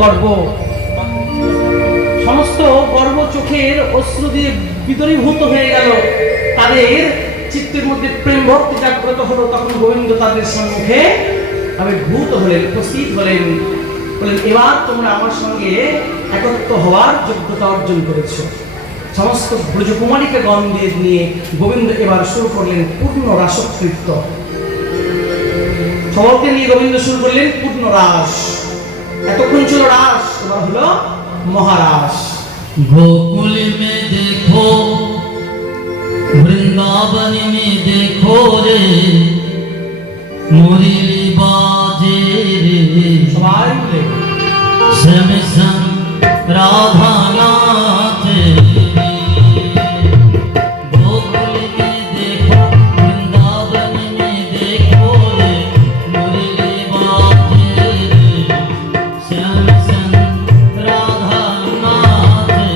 গর্ব, সমস্ত গর্ব চোখের অশ্রু দিয়ে বিদরীভূত হয়ে গেল। তাদের চিত্তের মধ্যে প্রেম ভক্তি জাগ্রত হলো। তখন গোবিন্দ তাদের সম্মুখে আবির্ভূত হলেন, উপস্থিত হলেন। বলেন, এবার তোমরা আমার সঙ্গে একত্র হওয়ার যোগ্যতা অর্জন করেছ। সমস্ত ব্রজকুমারীকে গণ দিয়ে নিয়ে গোবিন্দ এবার শুরু করলেন পূর্ণ রাসকৃত্য। সকলকে নিয়ে গোবিন্দ শুরু করলেন পূর্ণ রাস। এতক্ষণ ছিল রাস, এবার হলো মহারাস। गोकुल में देखो, वृंदावन में देखो रे, मुरली बाजे रे, সবাই মিলে श्याम संग राधा नाचे। गोकुल में देखो, वृंदावन में देखो रे, मुरली बाजे रे, श्याम संग राधा नाचे।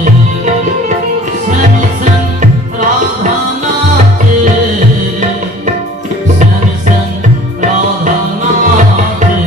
श्याम संग राधा नाचे, श्याम संग राधा नाचे।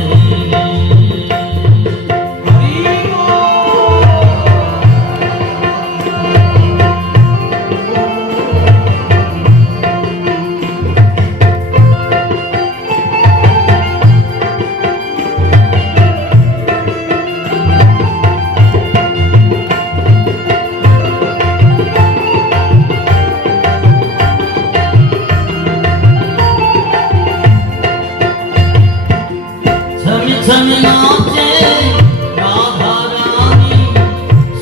छम छम नाचे राधा रानी,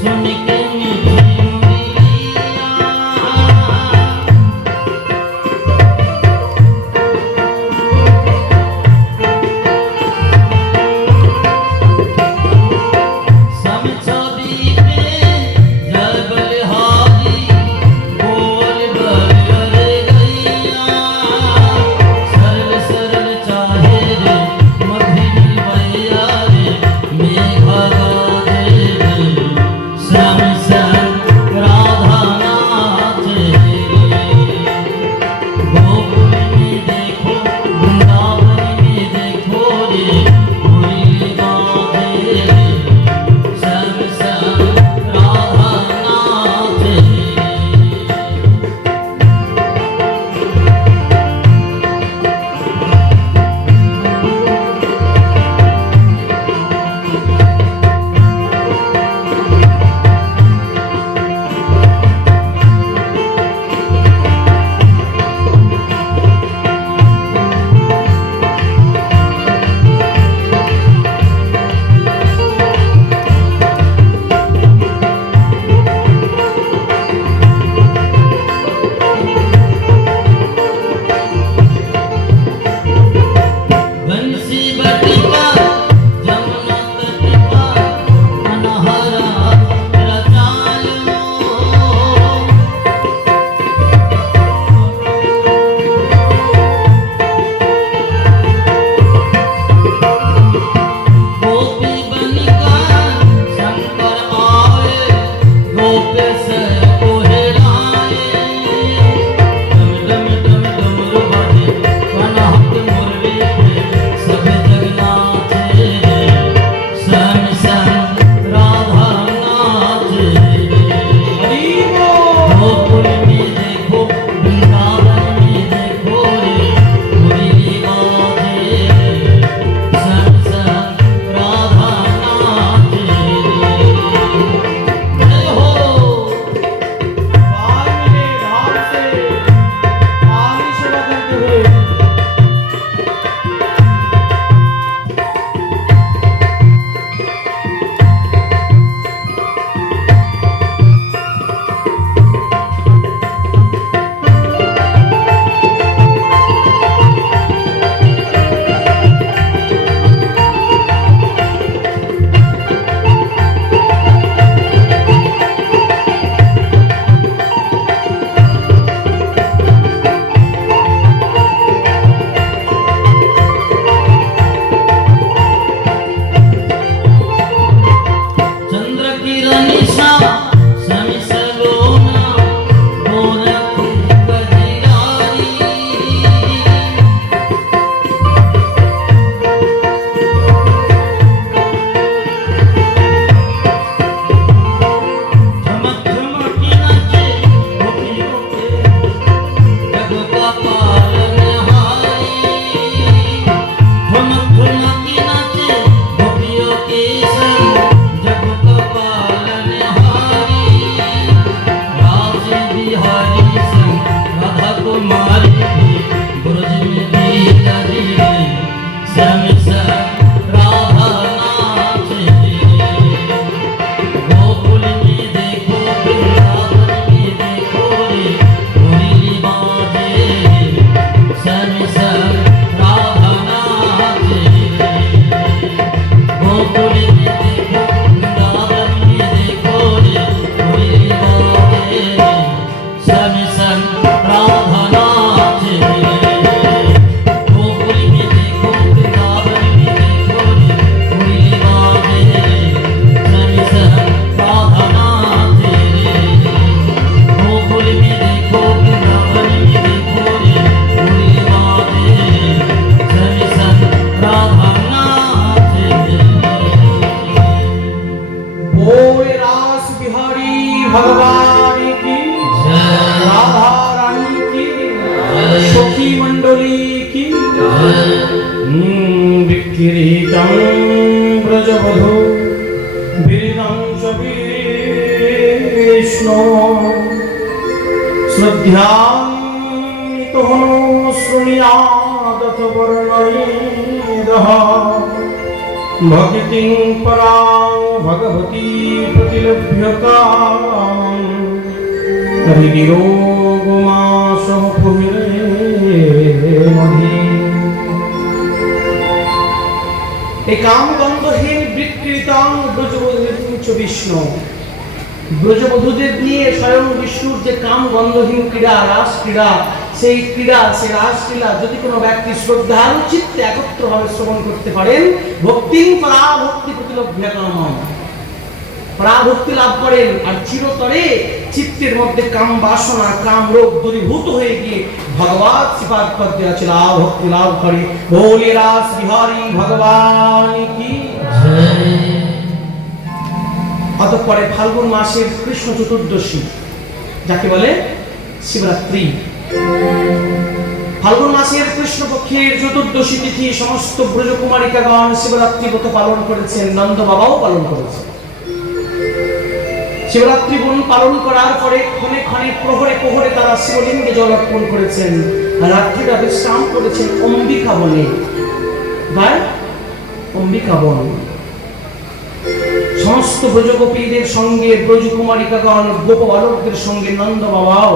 सुन के मीठी मुरलियाँ। सम छवि पे जय बलिहारी, बोल बलिहार गैया। सरल सरल चाहे रे मधुरी मैया रे, मेघा गाजे रे, श्याम संग राधा नाचे। गोकुल में देखो, वृंदावन में देखो रे, मुरली बाजे रे, श्याम संग राधा नाचे। बंसी बटका जमुना तट पर, मनहरा रचायो। गोपी बनिका शंकर आए, गोपेश को हेराए। डम डम डम डमरू बजे, कनहत मुरली पे, सब जग नाचे रे, श्याम संग राधा नाचे। गोकुल में देखो, वृंदावन में देखो रे, मुरली बाजे रे, श्याम संग राधा नाचे। जय हो। सबाई मिले भाव से पानी सेवा करते हुए चंद्र किरण सा श्याम सलोना, गोरख बजियारी। भगवान की राधा रानी की सखी मंडली की विक्रीतं ब्रजवधू बिरिदं च विष्णु श्रद्धान्वितो शृणुयादथ वर्णयेदः भक्तिं परां भगवती प्रतिलभ्यताम् तर्हि निरोगमासः पुहिरेमहि। এই কামগন্ধহীন বিকৃতাং ব্রজবধূ চ বিষ্ণু, ব্রজবধূদের নিয়ে স্বয়ং বিষ্ণুর যে কাম গন্ধহীন ক্রীড়া, রাস ক্রীড়া, সেই ক্রীড়া, সেই রাস ক্রীড়া যদি কোনো ব্যক্তি শ্রদ্ধার চিত্তে একত্রভাবে শ্রবণ করতে পারেন, ভক্তিং পরাভক্তি প্রতিলভ্যতাম, পরাভক্তি লাভ করেন, আর চিরতরে চিত্তের মধ্যে কাম বাসনা, কাম রোগ দূরীভূত হয়ে গিয়ে ভগবান শ্রীপাদ পদ্মে আছে লাভ ভক্তি লাভ করে। বলি রাস বিহারী ভগবান কি জয়। অতঃপরে ফাল্গুন মাসের কৃষ্ণ চতুর্দশী, যাকে বলে শিবরাত্রি, ফাল্গুন মাসের কৃষ্ণপক্ষের চতুর্দশী তিথি সমস্ত ব্রজকুমারিকাগণ শিবরাত্রি ব্রত পালন করেছেন, নন্দ বাবাও পালন করেছেন। শিবরাত্রি বন পালন করার পরে ক্ষণে ক্ষণে প্রহরে প্রহরে তারা শিবলিঙ্গে জল অর্পণ করেছেন, রাত্রিটা বিশ্রাম করেছেন অম্বিকা বনে। অম্বিকা বন সমস্ত ব্রজগোপীদের সঙ্গে ব্রজকুমারিকাগণ গোপ বালকদের সঙ্গে নন্দ বাবাও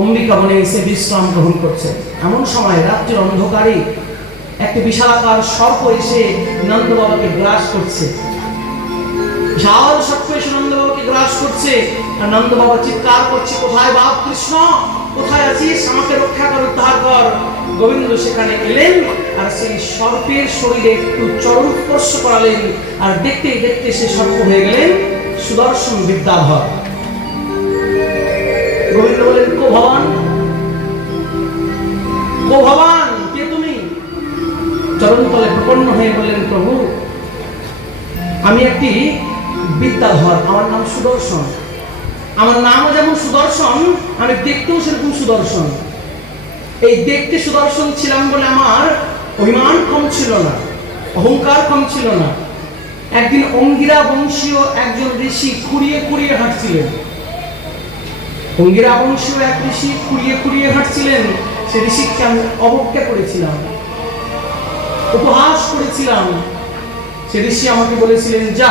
অম্বিকা বনে এসে বিশ্রাম গ্রহণ করছেন। এমন সময় রাত্রির অন্ধকারে একটি বিশালাকার সর্প এসে নন্দ বাবাকে গ্রাস করছে। বিশাল সর্প এসে নন্দ বাবাকে গ্রাস করছে, আর নন্দ বাবা চিৎকার করছে, কোথায় বাপ কৃষ্ণ, কোথায় আছিস, আমাকে রক্ষা কর, উদ্ধার কর। গোবিন্দ সেখানে এলেন আর সেই সর্পের শরীরে একটু চরণ স্পর্শ করালেন, আর দেখতে দেখতে সে সর্প হয়ে গেলেন সুদর্শন বিদ্যাধর। গোবিন্দ বলেন, কো ভগবান, কো ভগবান, কে তুমি? চরণতলে প্রপন্ন হয়ে বললেন, প্রভু আমি একটি বিদ্যাধর, আমার নাম সুদর্শন। আমার নামও যেমন সুদর্শন, আমি দেখতেও সেরকম সুদর্শন। এই দেখতে সুদর্শন ছিলাম বলে আমার অভিমান কম ছিল না, অহংকার কম ছিল না। একদিন অঙ্গিরা বংশীয় একজন ঋষি খুঁড়িয়ে খুঁড়িয়ে হাঁটছিলেন। অঙ্গিরা বংশীয় এক ঋষি খুঁড়িয়ে খুঁড়িয়ে হাঁটছিলেন। সে ঋষিকে আমি অবজ্ঞা করেছিলাম, উপহাস করেছিলাম। সে ঋষি আমাকে বলেছিলেন, যা,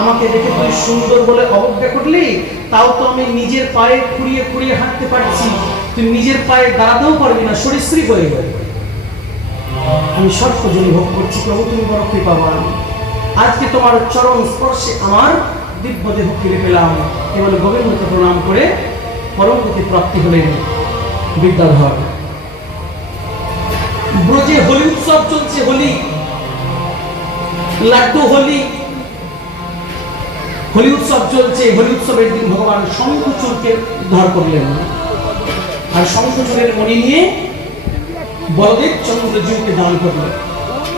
আমাকে দেখে তুই সুন্দর বলে অবজ্ঞা করলি, তাও তো আমি নিজের পায়ে খুঁড়িয়ে খুঁড়িয়ে হাঁটতে পারছি, তুই নিজের পায়ে দাঁড়াতেও পারবি না, সরীসৃপ হয়ে যাবে। আমি সর্বজনী ভোগ করছি, প্রভু তুমি বড় কৃপাবান। আজকে তোমার চরণ স্পর্শে আমার দিব্য দেহ ফিরে পেলাম। কেবল গোবিন্দকে প্রণাম করে পরমগতি প্রাপ্তি হলেন বিদ্যাধর। ব্রজে হোলি উৎসব চলছে, হোলি, লাড্ডু হোলি, হোলি উৎসব চলছে। হোলি উৎসবের দিন ভগবান শঙ্খচূড়কে উদ্ধার করলেন, আর শঙ্খচূড়ের মণি নিয়ে বলদেব চন্দ্রজিউকে দান করলেন।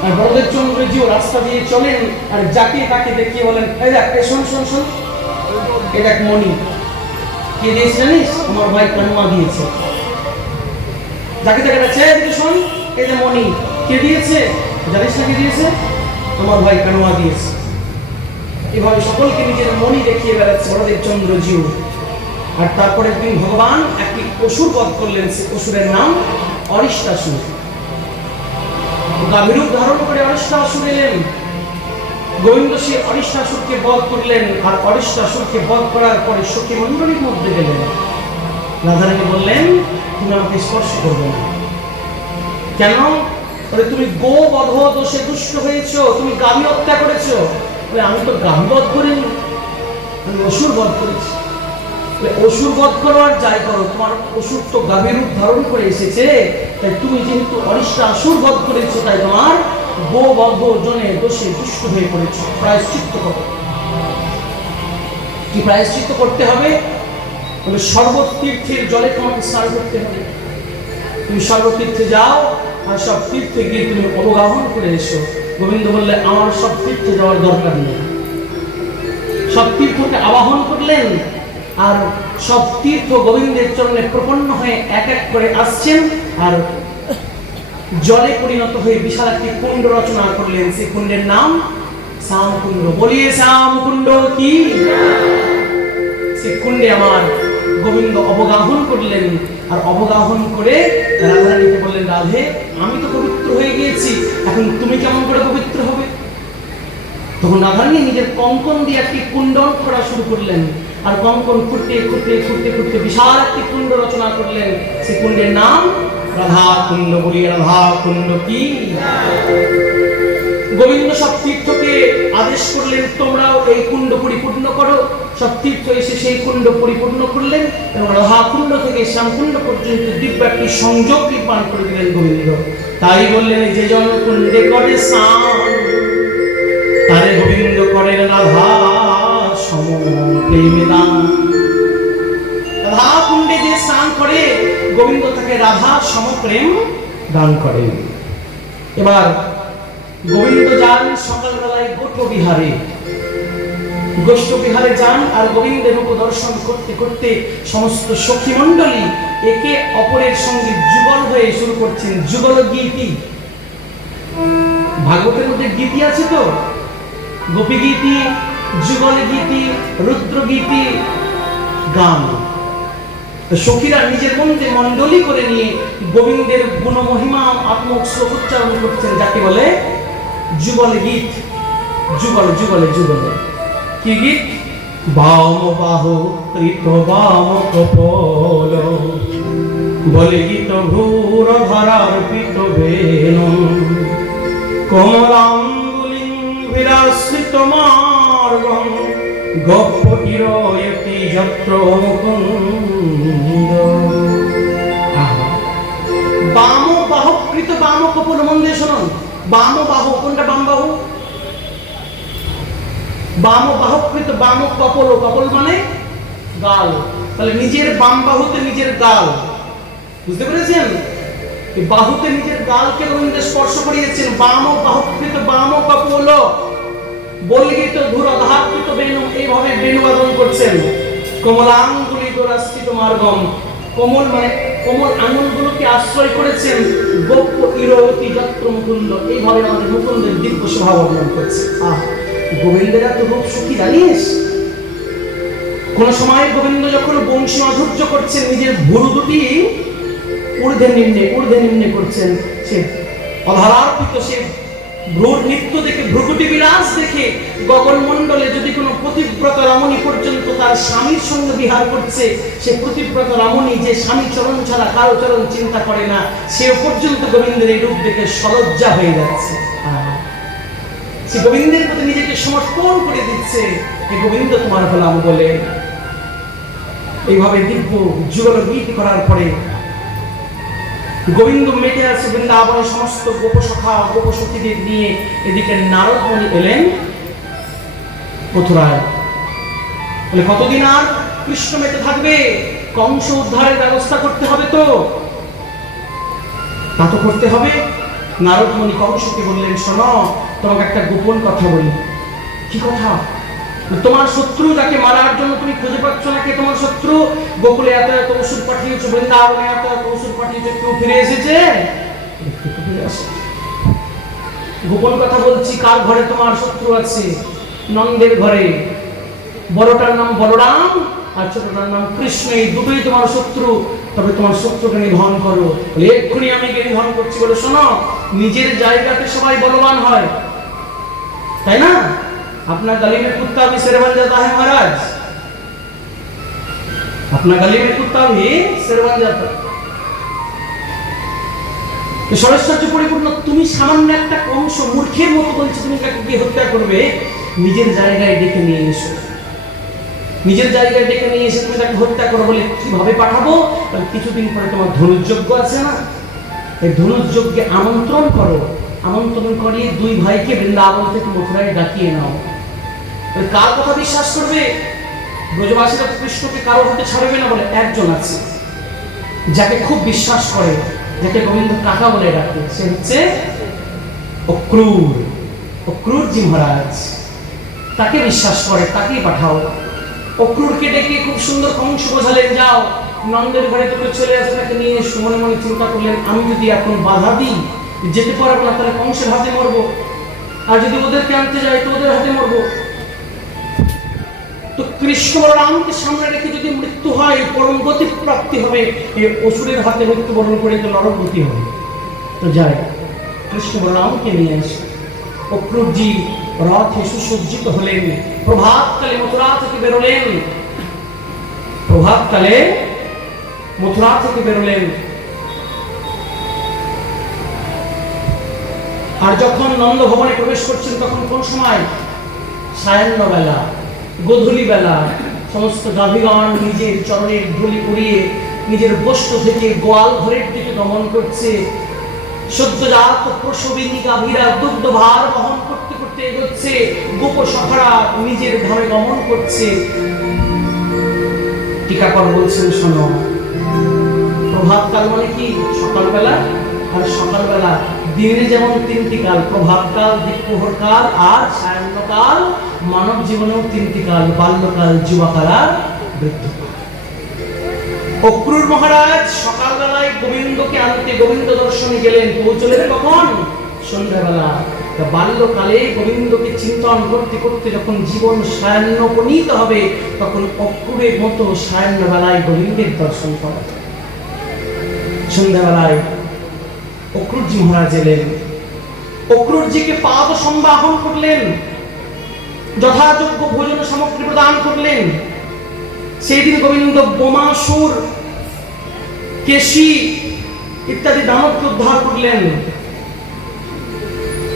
আর বলদেব চন্দ্রজিউ রাস্তা দিয়ে চলেন, আর যাকে তাকে দেখিয়ে বলেন, এই দেখ, শোন শোন শোন, এটা এক মণি, কে দিয়েছে জানিস? আমার ভাই কানুয়া দিয়েছে। যাকে তাকে দেখছে, শোন, এই যে মণি, কে দিয়েছে জানিস না? কে দিয়েছে? আমার ভাই কানুয়া দিয়েছে। এভাবে সকলকে নিজের মণি দেখিয়ে বেড়াচ্ছে বলদেব চন্দ্রজিউ। আর তারপরে দিন ভগবান একটি অসুর বধ করলেন। সে অসুরের নাম অরিষ্টাসুর। গাভীরূপ ধারণ করে অরিষ্টাসুর এলেন। গোবিন্দ সে অরিষ্টাসুরকে বধ করলেন, আর অরিষ্টাসুরকে বধ করার পরে সখী মণ্ডলীর মধ্যে গেলেন। রাধারানী বললেন, তুমি আমাকে স্পর্শ করবে না। কেন? বলে, তুমি গো বধ দোষে দুষ্ট হয়েছো, তুমি গাভী হত্যা করেছো। আমি তো গাভী বধ করিনি, আমি অসুর বধ করেছি। অসুর বধ করো আর যাই করো, তোমার অসুর তো গাভীর রূপ ধারণ করে এসেছে, তাই তুমি যেহেতু অরিষ্টাসুর বধ করেছো, তাই তোমার গো বধ জনে দোষে দুষ্ট হয়ে পড়েছো। প্রায়শ্চিত্ত করো। কি প্রায়শ্চিত্ত করতে হবে? বলে, সর্বতীর্থের জলে তোমাকে স্নান করতে হবে। তুমি সর্বতীর্থে যাও, আর সব তীর্থে গিয়ে তুমি অবগাহন করে এসো। গোবিন্দ বললে, আমার সব তীর্থে যাওয়ার দরকার নেই, সব তীর্থকে আবাহন করলেন, আর সব তীর্থ গোবিন্দের চরণে প্রপন্ন হয়ে এক এক করে আসছেন, আর জলে পরিণত হয়ে বিশাল একটি কুণ্ড রচনা করলেন। সেই কুণ্ডের নাম শ্যামকুণ্ড। বলিয়ে শ্যামকুণ্ড কি। সে কুণ্ডে আমার গোবিন্দ অবগাহন করলেন, আর অবগাহন করে রাধারানীকে বললেন, রাধে আমি তো পবিত্র হয়ে গিয়েছি, এখন তুমি কেমন করে পবিত্র হবে? তখন রাধারানী নিজের কঙ্কন দিয়ে একটি কুণ্ডল করা শুরু করলেন, আর কঙ্কন খুঁড়তে খুঁড়তে খুঁড়তে খুঁড়তে বিশাল একটি কুণ্ড রচনা করলেন। সেই কুণ্ডের নাম রাধা কুণ্ড। বলি রাধা কুণ্ড কি। গোবিন্দ সব তীর্থকে আদেশ করলেন, তোমরাও এই কুণ্ড পরিপূর্ণ করো। সব তীর্থ এসে সেই কুণ্ড পরিপূর্ণ করলেন, এবং রাধা কুণ্ড থেকে শ্যামকুণ্ড পর্যন্ত দিব্য একটি সংযোগ নির্মাণ করে দিলেন গোবিন্দ। তাই বললেন, যে জন কুণ্ডে করে স্নান, তারে গোবিন্দ করেন রাধা সম প্রেমে দান। রাধা কুণ্ডে যে স্নান করে গোবিন্দ তাকে রাধা সম প্রেম দান করেন। এবার গোবিন্দ যান সকালবেলায় গোষ্ঠ বিহারে যান, আর গোবিন্দের রূপ দর্শন করতে করতে সমস্ত সখী মণ্ডলী একে অপরের সঙ্গে যুগল হয়ে শুরু করছেন যুগল গীতি। ভাগবতের মধ্যে গীতি আছে তো, গোপী গীতি, যুগল গীতি, রুদ্র গীতি, গান। তো সখীরা নিজের মধ্যে মণ্ডলী করে নিয়ে গোবিন্দের গুণ মহিমা আত্মক শ্লোক উচ্চারণ করছেন, যাকে বলে যুগল গীত। যুগল যুগলে যুগলে কি গীত? বাম বাহু কৃত বাম কপল, বলে গীত ভূর ধরার পিত বেনু, কমলাঙ্গুলিং বিরাশ্রিত মার্গম, গপ্প ইরয়তি যত্র মুকুন্দ। বাম বাহু কৃত বাম কপল, মন দিয়ে শুনুন। বাম বাহু, কোনটা বাম বাহু? বাম বাহুকৃত বাম কপল, কপল মানে গাল। তাহলে নিজের বাম বাহুতে নিজের গাল, বুঝতে পেরেছেন? এই বাহুতে নিজের গালকে গোবিন্দ স্পর্শ করিয়েছেন। বাম বাহুকৃত বাম কপল, বলগীত ধূরধাকৃত বেনু, এইভাবে বেনু বাদন করছেন। কমলাঙ্গুলি দোরাশ্রিত মার্গম, কোমল মানে কোমল আঙ্গুলগুলোকে আশ্রয় করেছেন। গোপ্প ইরয়তি যত্র মুকুন্দ, এইভাবে আমাদের মুকুন্দের দিব্য শোভা বর্ণন করছে। গোবিন্দের এত রূপ সুখী জানিস? কোন সময় গোবিন্দ যখন বংশী মাধুর্য করছেন, নিজের ভুরু দুটি ঊর্ধ্বে নিম্নে করছেন, সে অধারার্পিত সে ভ্রুর নৃত্য দেখে, ভ্রুকুটি বিলাস দেখে গগন মণ্ডলে যদি কোনো পতিব্রত রমণী পর্যন্ত তার স্বামীর সঙ্গে বিহার করছে, সে পতিব্রত রমণী যে স্বামী চরণ ছাড়া কারো চরণ চিন্তা করে না, সে পর্যন্ত গোবিন্দের এই রূপ দেখে সলজ্জা হয়ে যাচ্ছে। সে গোবিন্দের প্রতি নিজেকে সমর্পণ করে দিচ্ছে, এই গোবিন্দ তোমার হলাম বলে। এইভাবে দিব্য যুগল গীত করার পরে গোবিন্দ মেতে আছে বৃন্দাবনে সমস্ত গোপসখা গোপসখীদের নিয়ে। এদিকে নারদ মুনি এলেন মথুরায়। বলে, কতদিন আর কৃষ্ণ মেতে থাকবে? কংস উদ্ধারের ব্যবস্থা করতে হবে তো, তা তো করতে হবে। নারদ মুনি কংসকে বললেন, শোনো, তোমাকে একটা গোপন কথা বলি। কি কথা? তোমার শত্রু যাকে মারার জন্য তুমি খুঁজে পাচ্ছ না, কে তোমার শত্রু? গোকুলে এত এত ওষুধ পাঠিয়েছো, বৃন্দাবনে এত এত ওষুধ পাঠিয়েছো, কেউ ফিরে এসেছে? গোপন কথা বলছি। কার ঘরে তোমার শত্রু আছে? নন্দের ঘরে। বড়টার নাম বলরাম আর ছোটটার নাম কৃষ্ণ, এই দুটোই তোমার শত্রু। তবে তোমার শত্রুকে নিধন করো। বলে, এক্ষুনি আমি কে নিধন করছি। বলে, শোনো, নিজের জায়গাতে সবাই বলবান হয়, তাই না? अपना गली में कुत्ता भी शेर बन जाता है महाराज, अपना गली में कुत्ता भी शेर बन जाता है। तो সরস্বতী পরিপূর্ণ তুমি সামান্য একটা অংশ মূর্খের মতো বলছো তুমি তাকে কি হত্যা করবে? নিজের জায়গায় ডেকে নিয়ে এসো, নিজের জায়গায় ডেকে নিয়ে এসে তুমি তাকে হত্যা করো। বলে, কিভাবে পাঠাবো? কিছুদিন পরে তোমার ধনুর্যজ্ঞ আছে না, এই ধনুর্যজ্ঞে আমন্ত্রণ করো, আমন্ত্রণ করিয়ে দুই ভাইকে বৃন্দাবন থেকে মথুরায় ডাকিয়ে নাও। কার কথা বিশ্বাস করবে? ব্রজবাসীরা কৃষ্ণকে কারো হাতে ছাড়বে না। বলে, একজন আছে যাকে খুব বিশ্বাস করে, যাকে গোবিন্দ কাকা বলে ডাকে, সে হচ্ছে অক্রূর, অক্রূরজি মহারাজ। তাকে বিশ্বাস করে, তাকেই পাঠাও। অক্রূরকে ডেকে খুব সুন্দর কংস বোঝালেন, যাও নন্দের ঘরে তোকে চলে আসে, তাকে নিয়ে এসো। মনে মনে চিন্তা করলেন, আমি যদি এখন বাধা দিই, যেতে পারবো না, তাহলে কংসের হাতে মরবো, আর যদি ওদেরকে আনতে যাই তো ওদের হাতে মরবো। তো কৃষ্ণ বলরামকে সামনে রেখে যদি মৃত্যু হয়, পরম গতি প্রাপ্তি হবে, এই অসুরের হাতে মৃত্যুবরণ করে তো নরক গতি হবে। তো যাই, কৃষ্ণ বলরামকে নিয়ে এসে অক্রূরজি রথে সুসজ্জিত হলেন, প্রভাতকালে মথুরা থেকে বেরোলেন, প্রভাতকালে মথুরা থেকে বেরোলেন। আর যখন নন্দ ভবনে প্রবেশ করছেন তখন কোন সময়? সায়াহ্ন বেলা, গোধূলি বেলা। সমস্ত গাভীগণ নিজের চরণের ধুলি উড়িয়ে নিজের বস্ত্র থেকে গোয়াল ঘরের দিকে গমন করছে। সদ্যজাত প্রসবিনী গাভীরা দুগ্ধ ভার বহন করতে করতে এগোচ্ছে, গোপ সখারা নিজের ধামে গমন করছে। টিকাকর বলছেন, শোনো, প্রভাতকাল মানে কি? সকালবেলা। আর সকালবেলা দিনে যেমন তিনটি কাল, প্রভাতকাল, দিকপ্রহরকাল আর সায়াহ্নকাল, মানব জীবনেও তিনটি কাল, বাল্যকাল, যুবাকাল আর বৃদ্ধকাল। অক্রূর মহারাজ সকালবেলায় গোবিন্দকে আনতে গোবিন্দ দর্শনে গেলেন, পৌঁছলেন কখন? সন্ধ্যাবেলা। বাল্যকালে গোবিন্দকে চিন্তন করতে করতে যখন জীবন সায়াহ্নোপনীত হবে, তখন অক্রূরের মতো সায়াহ্নবেলায় গোবিন্দের দর্শন করা। সন্ধ্যাবেলায় অক্রূরজি মহারাজ এলেন, অক্রূরজিকে পাদ সম্বাহন করলেন, যথাযোগ্য ভোজন সামগ্রী প্রদান করলেন। সেই দিন গোবিন্দ বোমাসুর, কেশী ইত্যাদি দানবকে উদ্ধার করলেন।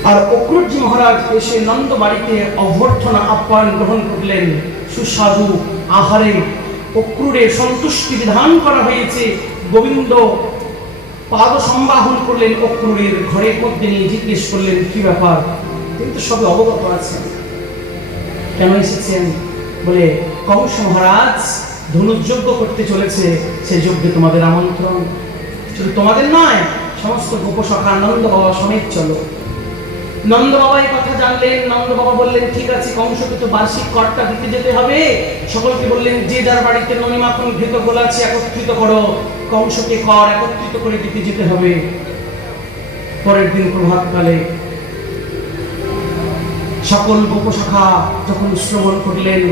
আর অক্রূরজি মহারাজ এসে নন্দ বাড়িতে অভ্যর্থনা আপ্যায়ন গ্রহণ করলেন। সুস্বাদু আহারে অক্রূরের সন্তুষ্টি বিধান করা হয়েছে। গোবিন্দ পাদ সম্বাহন করলেন, অক্রূরের ঘরের মধ্যে নিয়ে জিজ্ঞেস করলেন, কি ব্যাপার? কিন্তু সবে অবগত আছেন, কেন এসেছেন? বলে, কংস মহারাজ ধনুর্যজ্ঞ করতে চলেছে, সেই যজ্ঞে তোমাদের আমন্ত্রণ। শুধু তোমাদের নয়, সমস্ত গোপসখা নন্দ বাবা সমেত চলো। নন্দ বাবা এই কথা জানলেন। নন্দ বাবা বললেন, ঠিক আছে, কংসকে তো বার্ষিক করটা দিতে যেতে হবে। সকলকে বললেন, যে যার বাড়িতে ননি মাখন ঘৃত গোল আছে একত্রিত করো, কংসকে কর একত্রিত করে দিতে যেতে হবে। পরের দিন প্রভাতকালে সকল গোপসখা যখন শ্রবণ করলেন,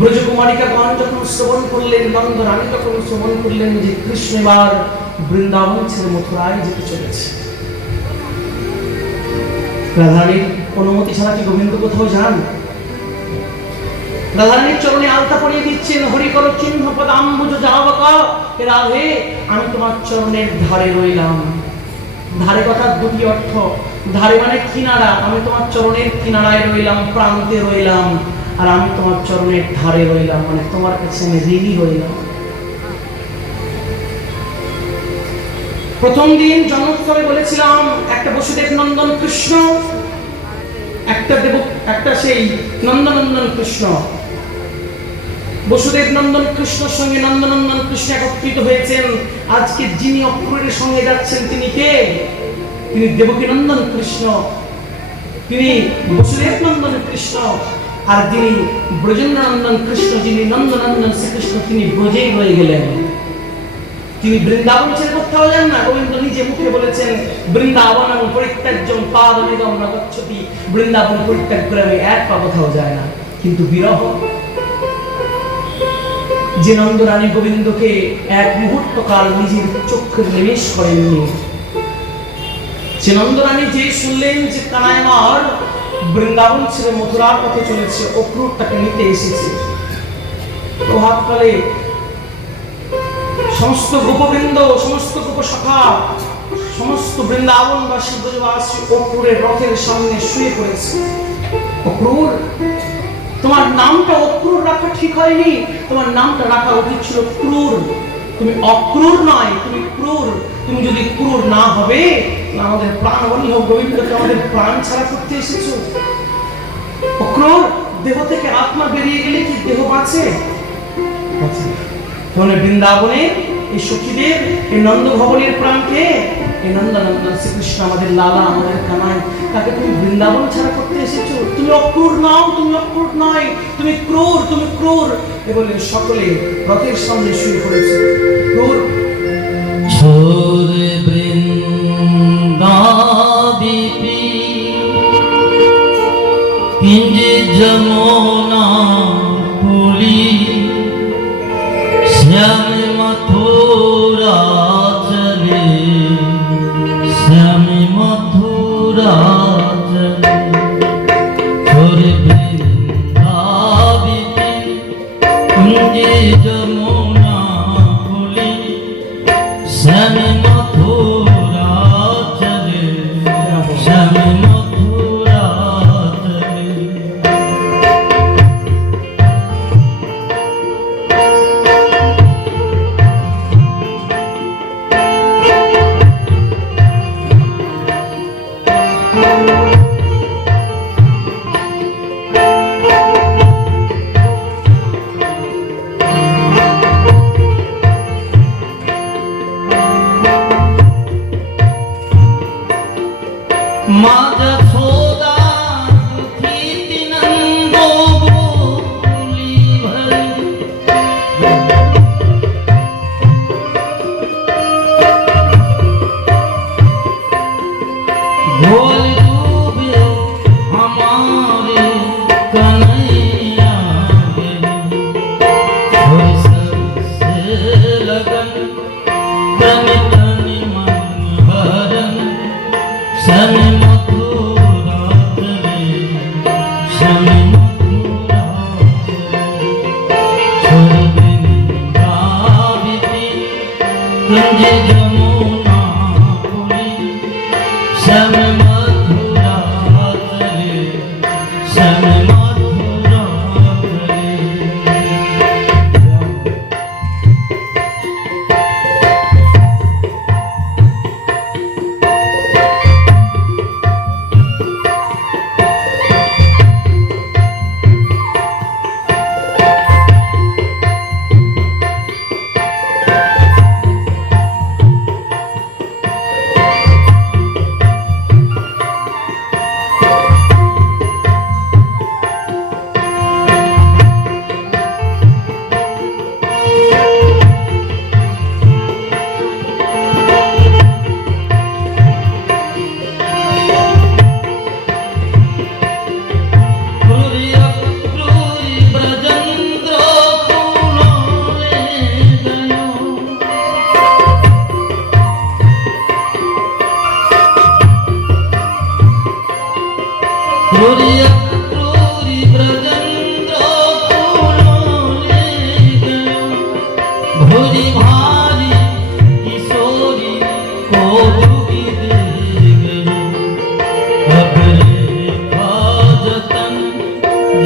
ব্রজকুমারিকাগণ যখন শ্রবণ করলেন, নন্দ রানী যখন শ্রবণ করলেন যে কৃষ্ণ এবার বৃন্দাবন ছেড়ে মথুরায় যেতে চলেছে। রাধারানীর অনুমতি ছাড়া কি গোবিন্দ কোথাও যান? রাধারানীর চরণে আলতা পরিয়ে দিচ্ছেন, হরি কর চিহ্ন পদাম্বুজ যাবকা। রাধে, আমি তোমার চরণের ধারে রইলাম। ধারে কথা দুটি অর্থ। ধারে মানে কিনারা, আমি তোমার চরণের কিনারায় রইলাম, প্রান্তে রইলাম। আর আমি তোমার চরণের ধারে রইলাম মানে তোমার কাছে আমি ঋণী রইলাম। প্রথম দিন জন্মোৎসবে বলেছিলাম, একটা বসুদেব নন্দন কৃষ্ণ, একটা সেই নন্দনন্দন কৃষ্ণ। বসুদেব নন্দন কৃষ্ণের সঙ্গে নন্দনন্দন কৃষ্ণ একত্রিত হয়েছেন। আজকে যিনি অক্রূরের সঙ্গে যাচ্ছেন তিনি কে? তিনি দেবকী নন্দন কৃষ্ণ, তিনি বসুদেব নন্দন কৃষ্ণ। আর যিনি ব্রজেন্দ্র নন্দন কৃষ্ণ, যিনি নন্দনন্দন শ্রীকৃষ্ণ, তিনি ব্রজেই রয়ে গেলেন। তিনি বৃন্দাবন ছেড়ে কোথাও যান না। গোবিন্দ নিজে মুখে বলেছেন, বৃন্দাবনং পরিত্যাজ্যং পাদমেগম ন গচ্ছতি। বৃন্দাবন পরিত্যাগ করে আমি এক পা কোথাও যায় না। কিন্তু বিরহ, যে নন্দরানী গোবিন্দকে এক মুহূর্ত কাল নিজের চক্ষে নিবেশ করেননি, সে নন্দরানী যে শুনলেন যে কানাই আমার বৃন্দাবন ছেড়ে মথুরার পথে চলেছে, অক্রূর তাকে নিতে এসেছে। প্রভাতকালে সমস্ত গোপবৃন্দ, সমস্ত গোপসখা, সমস্ত বৃন্দাবনবাসী, ব্রজবাসী অক্রূরের রথের সামনে শুয়ে পড়েছে। অক্রূর, তোমার নামটা অক্রূর রাখা ঠিক হয়নি, তোমার নামটা রাখা উচিত ছিল ক্রূর। তুমি অক্রূর নয়, তুমি ক্রূর। তুমি যদি ক্রূর না হবে, আমাদের প্রাণ বলি হোক, গোবিন্দকে আমাদের প্রাণ ছাড়া করতে এসেছো। অক্রূর, দেহ থেকে আত্মা বেরিয়ে গেলে কি দেহ বাঁচে? বৃন্দাবনে এই সখীদের, এই নন্দ ভবনের প্রান্তে, এই নন্দনন্দন শ্রীকৃষ্ণ আমাদের লালা, আমাদের কানাই, তাকে তুমি বৃন্দাবন ছাড়া করতে এসেছো। তুমি অক্রূর নাও, তুমি অক্রূর নয়, তুমি ক্রূর, তুমি ক্রূর। এ বলে সকলে রথের সামনে শুয়ে পড়েছে। ক্রূর छोरे वृंदाबिपी किंज जमुना पुली श्याम मथुरा चले, श्याम मथुरा चले। छोरे वृंदाबिपी किंज जमुना पुली श्याम मथुरा चले, श्याम मथुरा चले। माता छोदा थी नंदो बोली भरी, भोल डूबे हमारे कन्हैया गली। थोड़ी सबसे लगन तन तन मन भरन, श्याम मथुरा चले, श्याम मथुरा चले। छोरे वृंदाबिपी कुंज जमुना पुरी, श्याम मथुरा चले, श्याम मथुरा चले। भोरी भारी किशोरी को डूबी दे गई, अपने जतन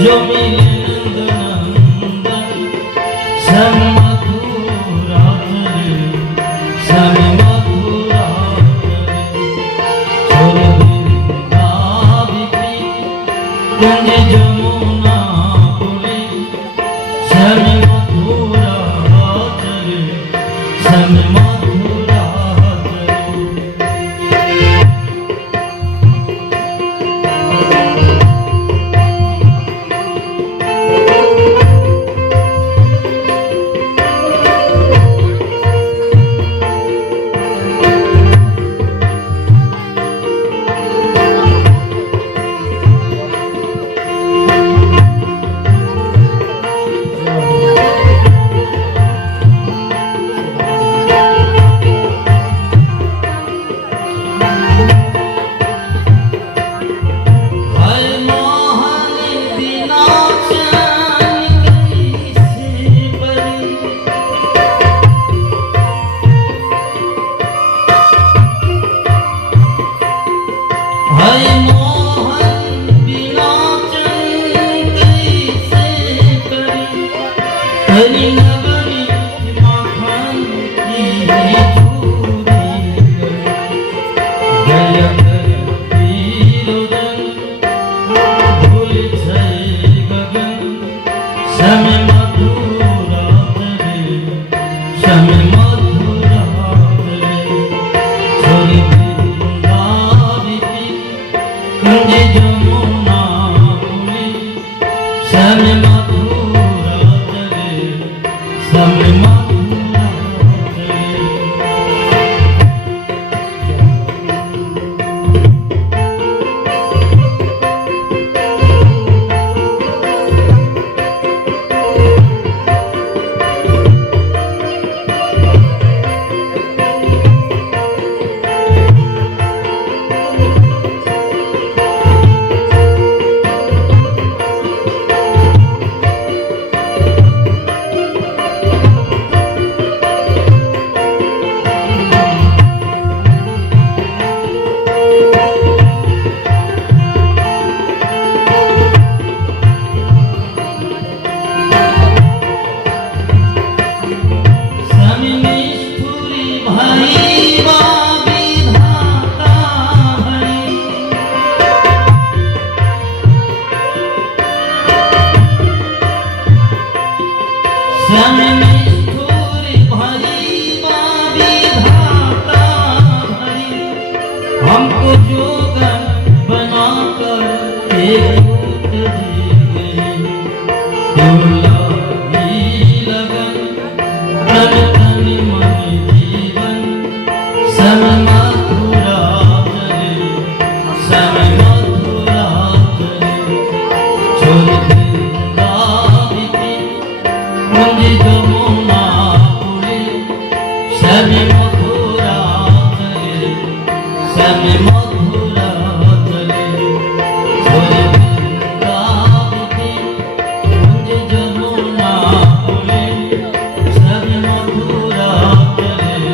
जो मिले नंदनंदन, श्याम मथुरा चले, श्याम मथुरा चले। छोरे वृंदाबिपी कुंज जमुना पुरी, श्याम मथुरा चले, श्याम मथुरा चले। श्याम मथुरा चले, श्याम मथुरा श्याम मथुरा चले श्याम मथुरा चले हमको जोगन बनाकर एक दूत दे गए लगन तन तन मन जीवन सम मथुरा चले सम मथुरा चले छोड़ वृंदावन की कुंज जमुना पुरे सम मथुरा चले सम मथुरा चले छोड़ वृंदावन की कुंज जमुना पुरे सम मथुरा चले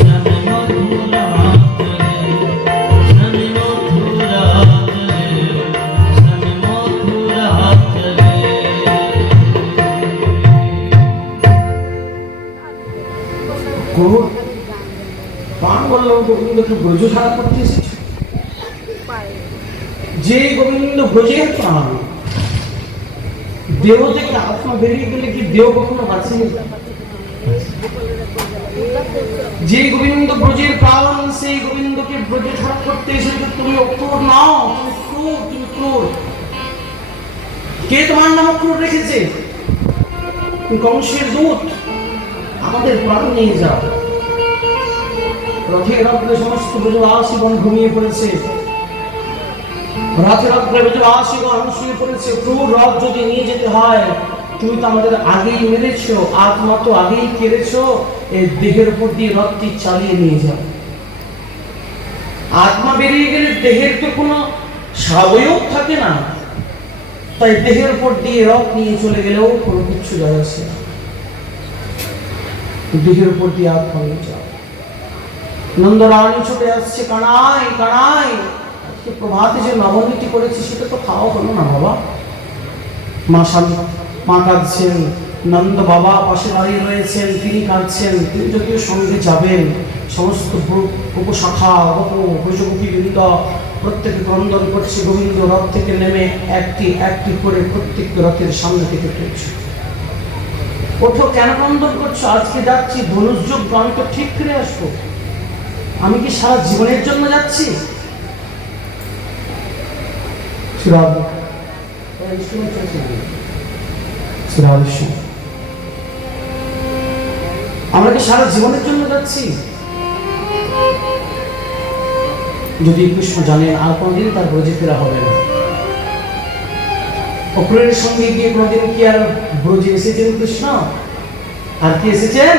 सम मथुरा चले सम मथुरा चले सम मथुरा चले গৌর প্রাণ বল্লভ গোবিন্দকে ব্রজ ছাড়া করতে এসেছে। যে গোবিন্দ ব্রজের প্রাণ, দেহ থেকে আত্মা বেরিয়ে গেলে কি দেহ কখনো বাঁচে? যে গোবিন্দ ব্রজের প্রাণ, সেই গোবিন্দকে ব্রজে ছাড়া করতে এসেছে। তুমি অক্রূর নাও, তুমি ক্রূর, তুমি ক্রূর। কে তোমার নাম অক্রূর রেখেছে? তুমি কংসের দূত, আমাদের প্রাণ নিয়ে যাও। রথের অগ্রে সমস্ত ব্রজবাসীগণ ঘুমিয়ে পড়েছে, রথের অগ্রে ব্রজবাসীগণ শুয়ে পড়েছে। ক্রূর রথ যদি নিয়ে যেতে হয়, তুমি তো আমাদের আগেই মেরেছো, আত্মা তো আগেই কেড়েছো, এই দেহের উপর দিয়ে রথটি চালিয়ে নিয়ে যাও। আত্মা বেরিয়ে গেলে দেহের তো কোনো স্বাবয়ব থাকে না, তাই দেহের উপর দিয়ে রথ নিয়ে চলে গেলেও কোনো কিছু যায় আসে না। দেহের উপর দিয়ে আত্মা নিয়ে যাও। নন্দরানী ছুটে আসছে, কানাই কানাই, আজকে প্রভাতে যে নবনীতি করেছি সেটা তো খাওয়া হলো না বাবা। মা কাঁদছেন, নন্দ বাবা পাশে দাঁড়িয়ে রয়েছেন, তিনি কাঁদছেন। তিনি যদিও সঙ্গে যাবেন, সমস্ত উপশাখা ব্রজগোপী বৃন্দ প্রত্যেকে ক্রন্দন করছে। গোবিন্দ রথ থেকে নেমে একটি একটি করে প্রত্যেক রথের সামনে থেকে উঠেছে। ওঠো, কেন ক্রন্দন করছো? আজকে যাচ্ছি ধনুর্যুগ, আমি তো ঠিক ফিরে আসবো। আমি কি সারা জীবনের জন্য যাচ্ছি? আমরা কি সারা জীবনের জন্য যাচ্ছি? যদি কৃষ্ণ জানেন আর কোনদিন তার ব্রজে ফেরা হবে না। অক্রূরের সঙ্গে গিয়ে কোনদিন কি আর ব্রজে এসেছেন কৃষ্ণ? আর কি এসেছেন?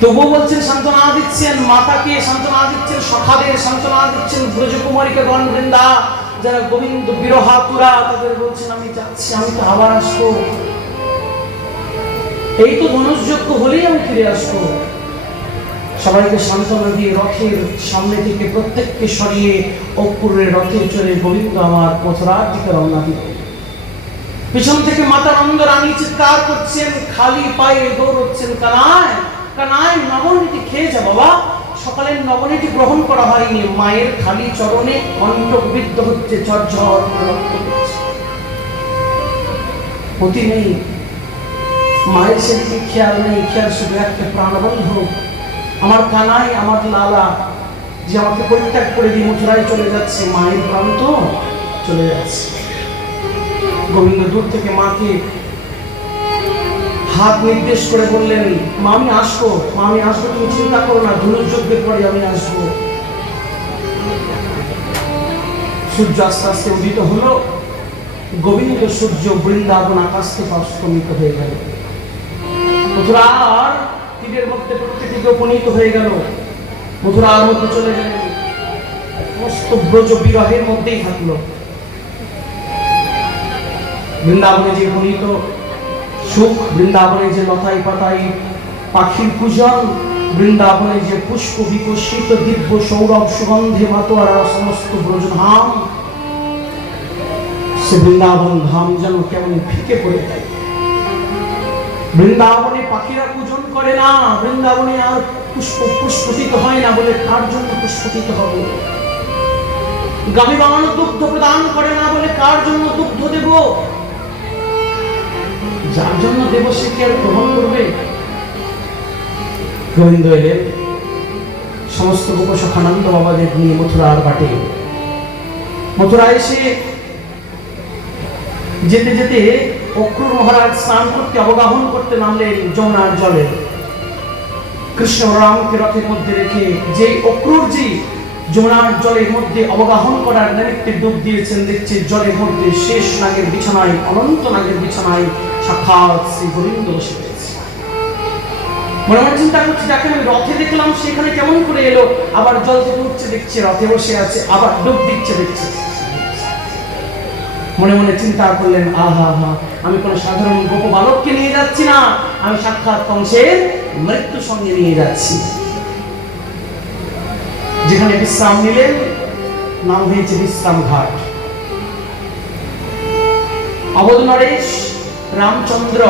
তবুও বলছেন, সান্ত্বনা দিচ্ছেন, মাতাকে সান্ত্বনা দিচ্ছেন, সখাদের সান্ত্বনা দিচ্ছেন, ব্রজকুমারীকে গণ বৃন্দা যারা গোবিন্দ বিরহাতুরা, তাদের বলছেন আমি যাচ্ছি, আমি তো আবার আসবো। এই তো ধনুর্যজ্ঞ হলেই আমি ফিরে আসবো। সবাইকে সান্ত্বনা দিয়ে রথের সামনে থেকে প্রত্যেককে সরিয়ে অক্রূরের রথে চড়ে গোবিন্দ আমার মথুরার দিকে রওনা দিল। পিছন থেকে মাতা নন্দরানী চিৎকার করছেন, খালি পায়ে দৌড়চ্ছেন, কানাই কানাই নবনীতি খেয়ে যা বাবা। সকালের নবনীতি গ্রহণ করা হয়নি, মায়ের খালি চরণে কণ্ঠবিদ্ধ হচ্ছে, ঝরঝর রক্ত পড়ছে। পতি নেই, মায়ের সেদিকে খেয়াল নেই, খেয়াল শুধু একটা প্রাণবন্ধ আমার কানাই, আমার লালা, যে আমাকে পরিত্যাগ করে দিয়ে মথুরায় চলে যাচ্ছে। মায়ের প্রাণ তো চলে যাচ্ছে। গোবিন্দ দূর থেকে মাকে হাত নির্দেশ করে বললেন, মা আমি আসবো, মা আমি আসবো, তুমি চিন্তা করো না, ধনুর্যজ্ঞের পরে আমি আসবো। সূর্য আস্তে আস্তে উদিত হলো। গোবিন্দ সূর্য বৃন্দাবন আকাশ থেকে অস্তমিত হয়ে গেল। মথুরার তীরের মধ্যে প্রকৃতিতে উপনীত হয়ে গেল। মথুরার মধ্যে চলে গেলেন, সমস্ত ব্রজ বিরহের মধ্যেই থাকলো। বৃন্দাবনে যে উপনীত সুখ, বৃন্দাবনে যে লতাই পাতাই পাখির পূজন, বৃন্দাবনে যে পুষ্প বিকশিত দিব্য সৌরভ সুগন্ধে মাতোয়ারা সমস্ত ব্রজধাম, সে বৃন্দাবন ধাম যেন কেমন ফিকে পড়ে যায়। বৃন্দাবনে পাখিরা পূজন করে না, বৃন্দাবনে আর পুষ্প পুষ্পিত হয় না বলে কার জন্য পুষ্পিত হবে? গাভীবান দুগ্ধ প্রদান করে না বলে কার জন্য দুগ্ধ দেব? যার জন্য দেব সে কি আর গ্রহণ করবে? গোবিন্দ এলেন সমস্ত গোপসখানন্দ বাবাদের নিয়ে মথুরার বাটে। মথুরা এসে যেতে যেতে অক্রূর মহারাজ স্নান করতে অবগাহন করতে নামলেন যমুনার জলে। কৃষ্ণ রামকে রথের মধ্যে রেখে যে অক্রূরজি যমুনার জলের মধ্যে অবগাহন করার নিমিত্তে ডুব দিয়েছেন, দেখছে জলের মধ্যে শেষ নাগের বিছানায়, অনন্ত নাগের বিছানায় সাক্ষাৎ শ্রী গোবিন্দ বসে রয়েছে। মনে মনে চিন্তা করছে, যাকে আমি রথে দেখলাম সেখানে কেমন করে এলো? আবার জল থেকে উঠছে, দেখছে রথে বসে আছে, আবার ডুব দিচ্ছে, দেখছে। মনে মনে চিন্তা করলেন, আহা হা, আমি কোন সাধারণ গোপ বালককে নিয়ে যাচ্ছি না, আমি সাক্ষাৎ কংসের মৃত্যু সঙ্গে নিয়ে যাচ্ছি। যেখানে বিশ্রাম নিলেন নাম হয়েছে বিশ্রাম ঘাট। অবধ নরেশ রামচন্দ্র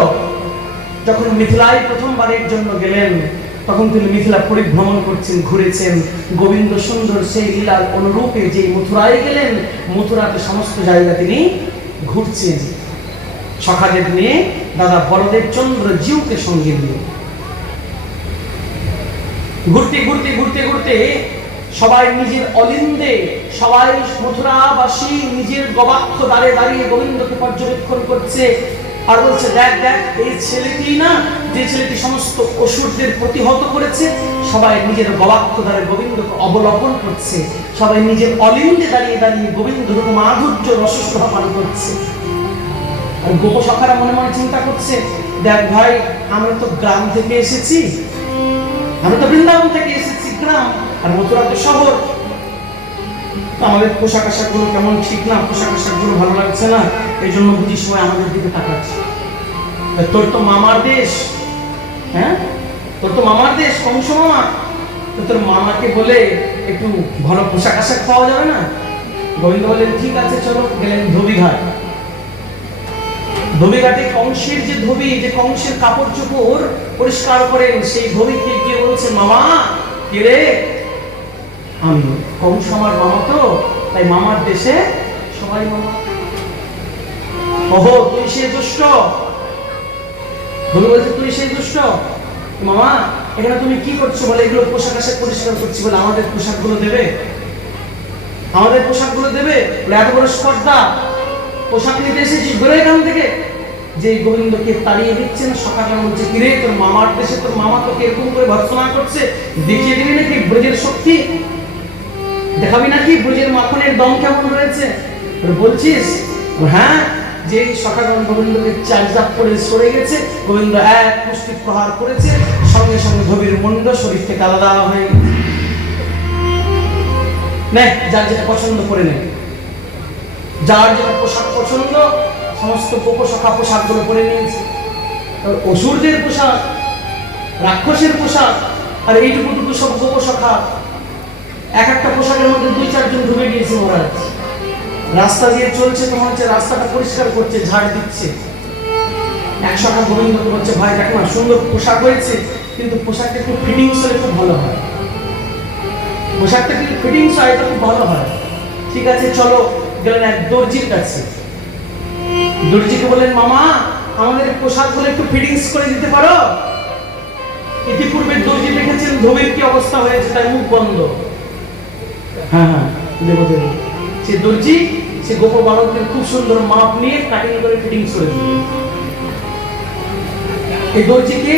যখন মিথিলায় প্রথমবারের জন্য গেলেন, তখন তিনি মিথিলা পরিভ্রমণ করছেন, ঘুরেছেন। গোবিন্দ সুন্দর সেই লীলার অনুরূপে যে মথুরায় গেলেন, মথুরাতে সমস্ত জায়গা তিনি ঘুরছেন সখাদের নিয়ে, দাদা বলদেব চন্দ্র জিউকে সঙ্গে নিয়ে। ঘুরতে ঘুরতে ঘুরতে ঘুরতে সবাই নিজের অলিন্দে, সবাই মথুরাবাসী নিজের গবাক্ষ দ্বারে দাঁড়িয়ে গোবিন্দকে পর্যবেক্ষণ করছে আর বলছে, দেখ দেখ, এই ছেলেটি না, যে ছেলেটি সমস্ত অসুরদের প্রতিহত করেছে। সবাই নিজের গবাক্ষ দ্বারে গোবিন্দকে অবলোকন করছে, সবাই নিজের অলিন্দে দাঁড়িয়ে দাঁড়িয়ে গোবিন্দর মাধুর্য রসস্রোহ পান করছে। আর গোপসখারা মনে মনে চিন্তা করছে, দেখ ভাই, আমরা তো গ্রাম থেকে এসেছি, আমরা তো বৃন্দাবন থেকে এসেছি, গ্রাম, আর মথুরা তো শহর। আমাদের পোশাক আশাক গুলো কেমন ঠিক না, পোশাক আশাক গুলো ভালো লাগছে না, এই জন্য বুঝি সময় আমাদের দিকে তাকাচ্ছে। তোর তো মামার দেশ, হ্যাঁ, তোর তো মামার দেশ, কংস মামা, তো তোর মামাকে বলে একটু ভালো পোশাক আশাক পাওয়া যাবে না? গোবিন্দ বললেন, ঠিক আছে চলো। গেলেন ধোবিঘাট। ধোবিঘাটে কংসের যে ধোবি, যে কংসের কাপড় চোপড় পরিষ্কার করেন, সেই ধোবিকে গিয়ে বলছে, মামা কে রে? আমি কংস আমার মামা, তো তাই মামার দেশে সবাই মামা। ওহো, তুই সেই দুষ্ট? ধোবি বলছে, তুই সেই দুষ্ট? মামা এখানে তুমি কি করছো? বলে, এগুলো পোশাক আশাক পরিষ্কার করছি। বলে, আমাদের পোশাক গুলো দেবে? আমাদের পোশাক গুলো দেবে? বলে, এত বড় স্পর্ধা, পোশাক নিতে এসেছিস, বেরো এখান থেকে। যে গোবিন্দকে তাড়িয়ে দিচ্ছে না, সকালে বলছে, কিরে তোর মামার দেশে তোর মামা তোকে এরকম করে ভর্ৎসনা করছে, দেখিয়ে দিবি নাকি ব্রজের শক্তি? দেখাবি নাকি ব্রজের মাখনের দম কেমন রয়েছে? বলছিস? হ্যাঁ। যে সকালে গোবিন্দকে চার্জাপ করে সরে গেছে, গোবিন্দ এক পুষ্টি প্রহার করেছে, সঙ্গে সঙ্গে ধোবির মুন্ড শরীর থেকে আলাদা হয়ে গেছে। যার যেটা পছন্দ করে নেয়, যার যেটা পোশাক পছন্দ, সমস্ত গোপসখা পোশাক গুলো পরে নিয়েছে। অসুরদের পোশাক, রাক্ষসের পোশাক, আর এইটুকু টুকু সব গোপসখা। এক একটা পোশাকের মধ্যে 2-4 জন ঢুকে গিয়েছে মহারাজ। রাস্তা দিয়ে চলছে, তোমার হচ্ছে রাস্তাটা পরিষ্কার করছে, ঝাড় দিচ্ছে। এক সখা গোবিন্দকে বলছে, ভাই দেখো না, সুন্দর পোশাক হয়েছে, কিন্তু পোশাকটা একটু ফিটিংস হলে খুব ভালো হয়, পোশাকটা কিন্তু ফিটিংস হয়, এটা খুব ভালো হয়। ঠিক আছে চলো। গেলেন এক দর্জির কাছে। দর্জিকে বললেন, মামা আমাদের পোশাকগুলো একটু ফিটিংস করে দিতে পারো? ইতিপূর্বে দর্জি দেখেছেন ধোবির কি অবস্থা হয়েছে, তার মুখ বন্ধ। হ্যাঁ হ্যাঁ, দেবো দেবো। সে দর্জি সে গোপ বালকদের খুব সুন্দর মাপ নিয়ে কাটিং করে ফিটিংস করে দিল। এই দর্জিকে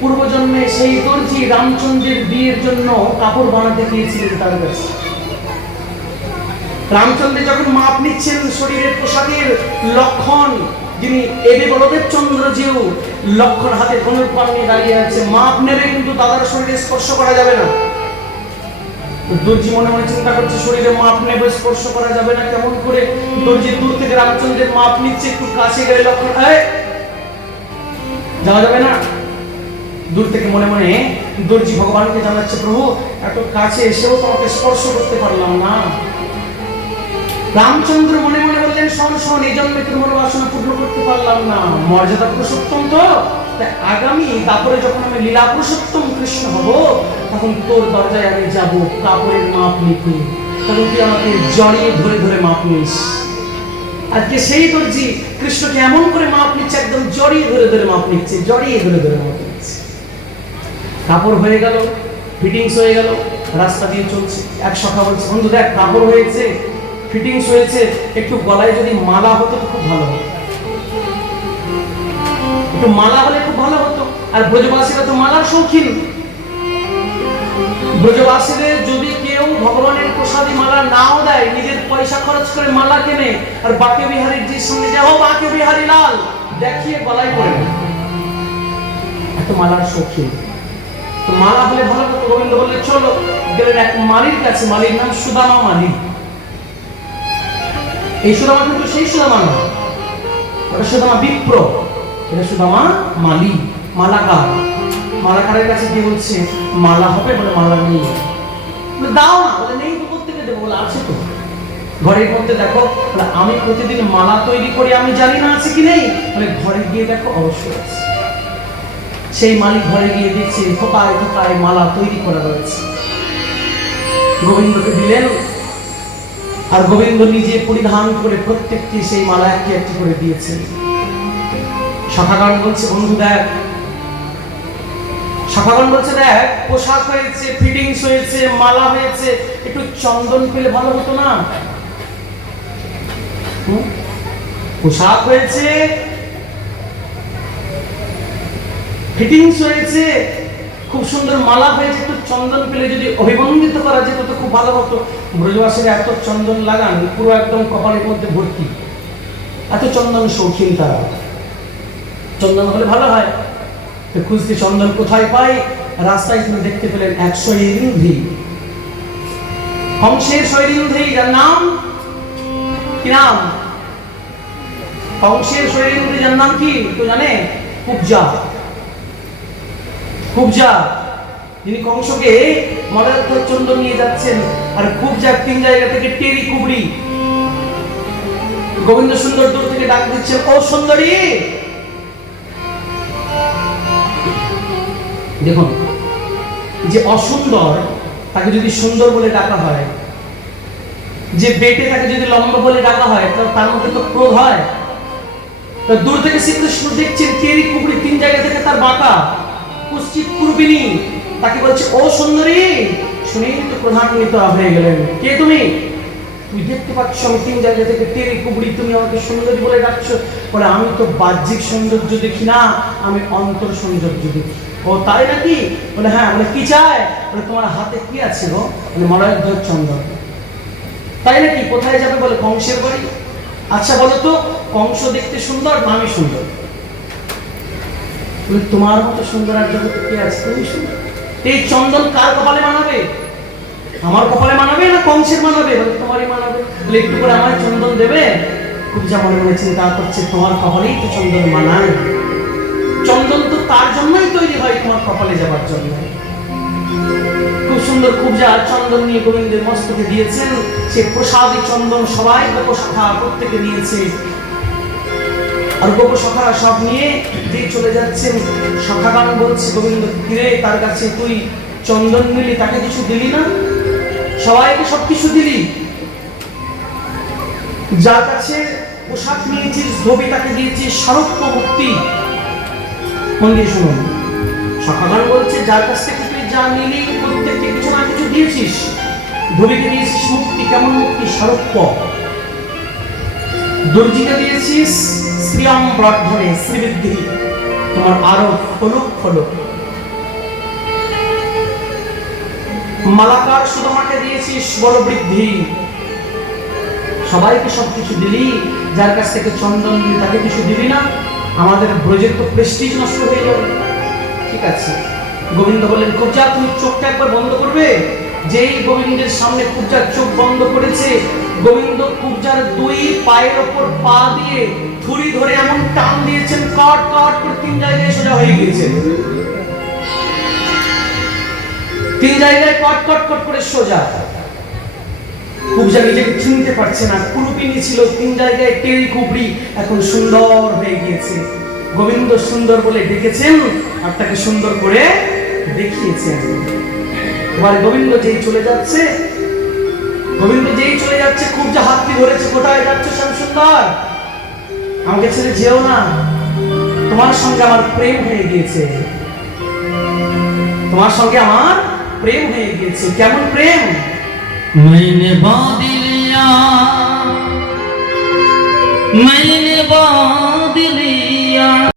পূর্বজন্মে সেই দর্জি রামচন্দ্রের বিয়ের জন্য কাপড় বানাতে গিয়েছিলেন তার কাছে। রামচন্দ্র যখন মাপ নিচ্ছেন শরীরের পোশাকের লক্ষণ, যিনি এবে বলদেব চন্দ্রজিউ লক্ষণ হাতে ধনুর্বাণ নিয়ে দাঁড়িয়ে আছে, মাপ নেবে কিন্তু দাদার শরীরে স্পর্শ করা যাবে না। দর্জি মনে মনে চিন্তা করছে শরীরে মাপ নেবে, স্পর্শ করা যাবে না কেমন করে। দর্জি দূর থেকে রামচন্দ্রের মাপ নিচ্ছে, একটু কাছে গেলে লক্ষণ যাওয়া যাবে না। দূর থেকে মনে মনে দর্জি ভগবানকে জানাচ্ছে, প্রভু এত কাছে এসেও তোমাকে স্পর্শ করতে পারলাম না। রামচন্দ্র মনে মনে বললেন, শোন শোন, এই জন্মে তোর মনোবাসনা পূর্ণ করতে পারলাম না, মর্যাদা পুরুষোত্তম তো, তাই আগামী তারপরে যখন আমি লীলা পুরুষোত্তম কৃষ্ণ হব তখন তোর দরজায় আমি যাব কাপড়ের মাপ নিতে, তখন তুই আমাকে জড়িয়ে ধরে ধরে মাপ নিস। আজকে সেই দর্জি কৃষ্ণকে এমন করে মাপ নিচ্ছে, একদম জড়িয়ে ধরে ধরে মাপ নিচ্ছে, জড়িয়ে ধরে ধরে মাপ নিচ্ছে। কাপড় হয়ে গেল, ফিটিংস হয়ে গেল, রাস্তা দিয়ে চলছে। এক সখা বলছে, বন্ধু দেখ কাপড় হয়েছে, ফিটিংস হয়েছে, একটু গলায় যদি মালা হতো তো খুব ভালো হতো, একটু মালা হলে খুব ভালো হতো। আর ব্রজবাসীরা তো মালার শৌখিন, ব্রজবাসীদের যদি কেউ ভগবানের প্রসাদী মালা নাও দেয়, নিজের পয়সা খরচ করে মালা কেনে আর বাকে বিহারীর যে সঙ্গে যাও বাকে বিহারী লাল দেখিয়ে গলায় পড়ে, এত মালার শৌখিন। তো মালা হলে ভালো হতো। গোবিন্দ বললে চলো, গেলেন এক মালির কাছে, মালির নাম সুদামা মালি। এই সুদামা কিন্তু সেই সুদামা না, এটা সুদামা বিপ্র, এটা সুদামা মালি, মালাকার। মালাকারের কাছে কি বলছে, মালা হবে? বলে মালা নেই। দাও না, বলে নেই তো, প্রত্যেকে দেবো। বলে আছে তো, ঘরের মধ্যে দেখো। বলে আমি প্রতিদিন মালা তৈরি করি, আমি জানি না আছে কি নেই। বলে ঘরে গিয়ে দেখো, অবশ্যই আছে। সেই মালিক ঘরে গিয়ে দেখছে থোকায় থোকায় মালা তৈরি করা রয়েছে। গোবিন্দকে দিলেন, আর গোবিন্দ নিজে পরিধান করে প্রত্যেকটি সেই মালা একটি একটি করে দিয়েছেন। সখাগণ বলছে, বন্ধু দেখ, সখাগণ বলছে দেখ, পোশাক হয়েছে, ফিটিংস হয়েছে, মালা হয়েছে, একটু চন্দন পেলে ভালো হতো না? পোশাক হয়েছে, ফিটিংস হয়েছে, খুব সুন্দর মালা হয়েছে, একটু চন্দন পেলে যদি অভিমন্ডিত করা যেত তো খুব ভালো হতো। ব্রজবাসীরা এত চন্দন লাগান, পুরো একদম কপালের মধ্যে ভর্তি, এত চন্দন শৌখিন তারা। চন্দন হলে ভালো হয়। তো খুঁজতে চন্দন কোথায় পাই, রাস্তায় তিনি দেখতে পেলেন এক শৈরিন্দ্রী, কংসের শৈরিন্দ্রী, যার নাম কি নাম? কংসের শৈরিন্দ্রী, যার নাম কি তো জানে? কুব্জা। কুব্জা, যিনি কংসকে মলায়ধ্বজ চন্দন নিয়ে যাচ্ছেন, আর কুব্জা তিন জায়গা থেকে টেরি কুবড়ি। গোবিন্দ সুন্দর দূর থেকে ডাক দিচ্ছেন, ও সুন্দরী। দেখুন, যে অসুন্দর তাকে যদি সুন্দর বলে ডাকা হয়, যে বেটে তাকে যদি লম্বা বলে ডাকা হয়, তার মধ্যে তো ক্রোধ হয়। তো দূর থেকে শ্রীকৃষ্ণ দেখছেন টেরি কুবড়ি তিন জায়গা থেকে তার বাঁকা, কুশ্চিত পূর্বিনী, তাকে বলছে ও সুন্দরী। শুনেই তো ক্রোধান্বিত হয়ে গেলেন, কে তুমি? তুই দেখতে পাচ্ছ আমি তিন জায়গা থেকে টেরি কুবড়ি, তুমি আমাকে সুন্দরী বলে ডাকছো? বলে আমি তো বাহ্যিক সৌন্দর্য দেখি না, আমি অন্তর সৌন্দর্য দেখি। ও তাই নাকি? বলে হ্যাঁ। বলে কি চায়? বলে তোমার হাতে কি আছে গো? বলে মলয়ধ্বজ চন্দন। তাই নাকি? কোথায় যাবে? বলে কংসের বাড়ি। আচ্ছা বলো তো, কংস দেখতে সুন্দর না আমি সুন্দর? বলে তোমার মতো সুন্দর আর জগতে কে আছে? তুমি সুন্দর। এই চন্দন কার কপালে মানাবে? আমার কপালে মানাবে না কংসের মানাবে? বলে তোমারই মানাবে। বলে একটু করে আমার চন্দন দেবে? খুব যা মনে মনে চিন্তা করছে, তোমার কপালেই তো চন্দন মানায়। চন্দন তো তার জন্যই তৈরি হয়, তোমার কপালে যাবার জন্য। খুব সুন্দর কুব্জা চন্দন নিয়ে গোবিন্দের মস্তকে দিয়েছেন। সে প্রসাদী চন্দন সবাই গোপসখা প্রত্যেকে নিয়েছে, আর গোপসখারা সব নিয়ে দিয়ে চলে যাচ্ছেন। সখাগণ বলছে, গোবিন্দ ফিরে তার কাছে, তুই চন্দন নিলি, তাকে কিছু দিলি না? সবাইকে সবকিছু দিলি, যার কাছে পোশাক নিয়েছিস, ধোবি তাকে দিয়েছিস স্বরূপ মুক্তি। মন দিয়ে শুনুন, সখাগণ বলছে যার কাছ থেকে তুই যা নিলি প্রত্যেককে কিছু না কিছু দিয়েছিস। ধোবিকে দিয়েছিস মুক্তি, কেমন মুক্তি? স্বরূপ। দর্জিকে দিয়েছিস শ্রীরাম ব্রাহ্মণে শ্রীবৃদ্ধি, তোমার আরো ফলুক ফলুক। মালাকার সুদামাকে দিয়েছিস বড় বৃদ্ধি, সবাইকে সবকিছু দিলি, যার কাছ থেকে চন্দন দিলি তাকে কিছু দিবি না, আমাদের ব্রজের তো প্রেস্টিজ নষ্ট হয়ে যাবে। ঠিক আছে, গোবিন্দ বললেন কুবজা তুমি চোখটা একবার বন্ধ করবে। যেই গোবিন্দের সামনে কুবজার চোখ বন্ধ করেছে, গোবিন্দ কুবজার দুই পায়ের ওপর পা দিয়ে ছুরি ধরে এমন টান দিয়েছেন, কট কট করে 3 জায়গায় সোজা হয়ে গিয়েছে। 3 জায়গায় কট কট কট করে সোজা। কুবজা নিজেকে চিনতে পারছে না, কুরুপিনি ছিল 3 জায়গায় টেরি কুবরি, এখন সুন্দর হয়ে গিয়েছে। গোবিন্দ সুন্দর বলে ডেকেছেন আর তাকে সুন্দর করে দেখিয়েছেন। এবার গোবিন্দ যেই চলে যাচ্ছে, কুবজা হাতটি ধরেছে, কোথায় যাচ্ছে শ্যামসুন্দর? আমাকে ছেড়ে যেও না, তোমার সঙ্গে আমার প্রেম হয়ে গিয়েছে, তোমার সঙ্গে আমার প্রেম হয়ে গিয়েছে। কেমন প্রেম? मैंने बांध लिया, मैंने